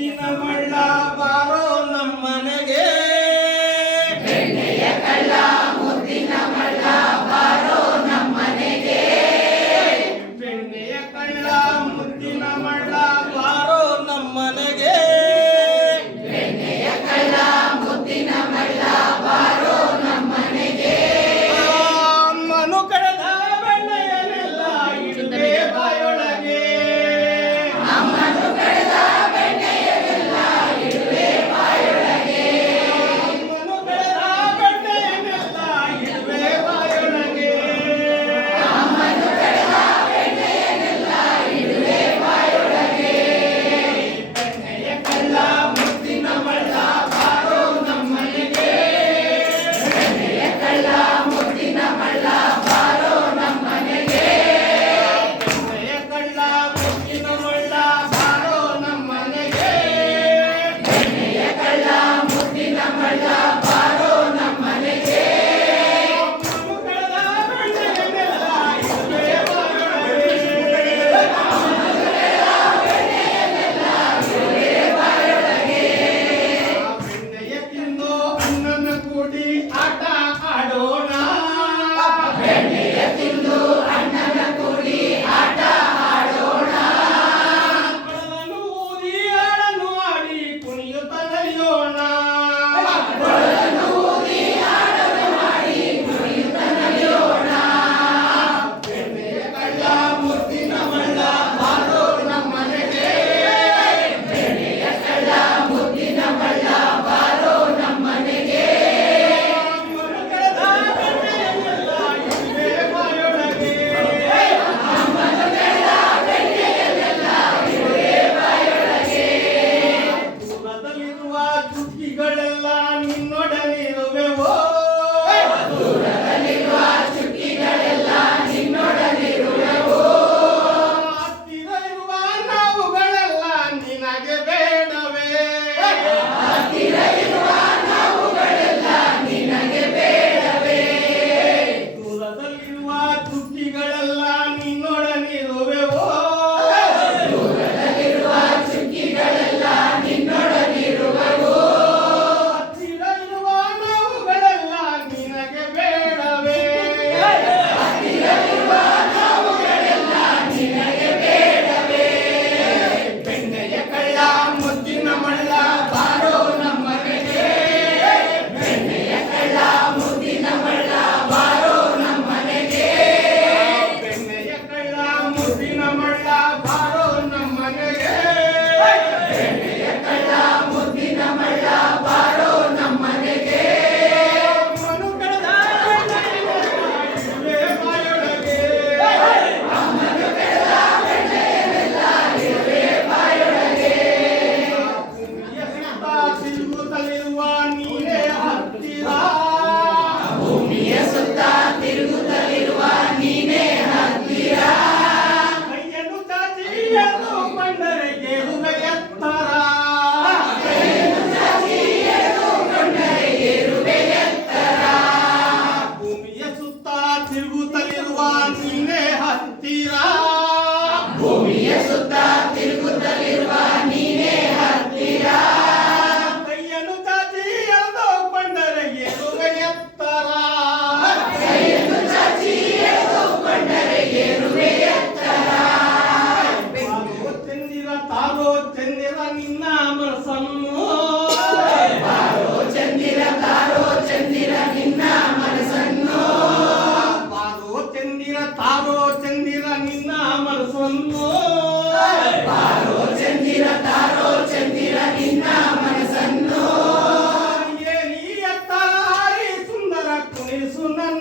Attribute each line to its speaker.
Speaker 1: ಮುತ್ತಿನ ಮಳೆ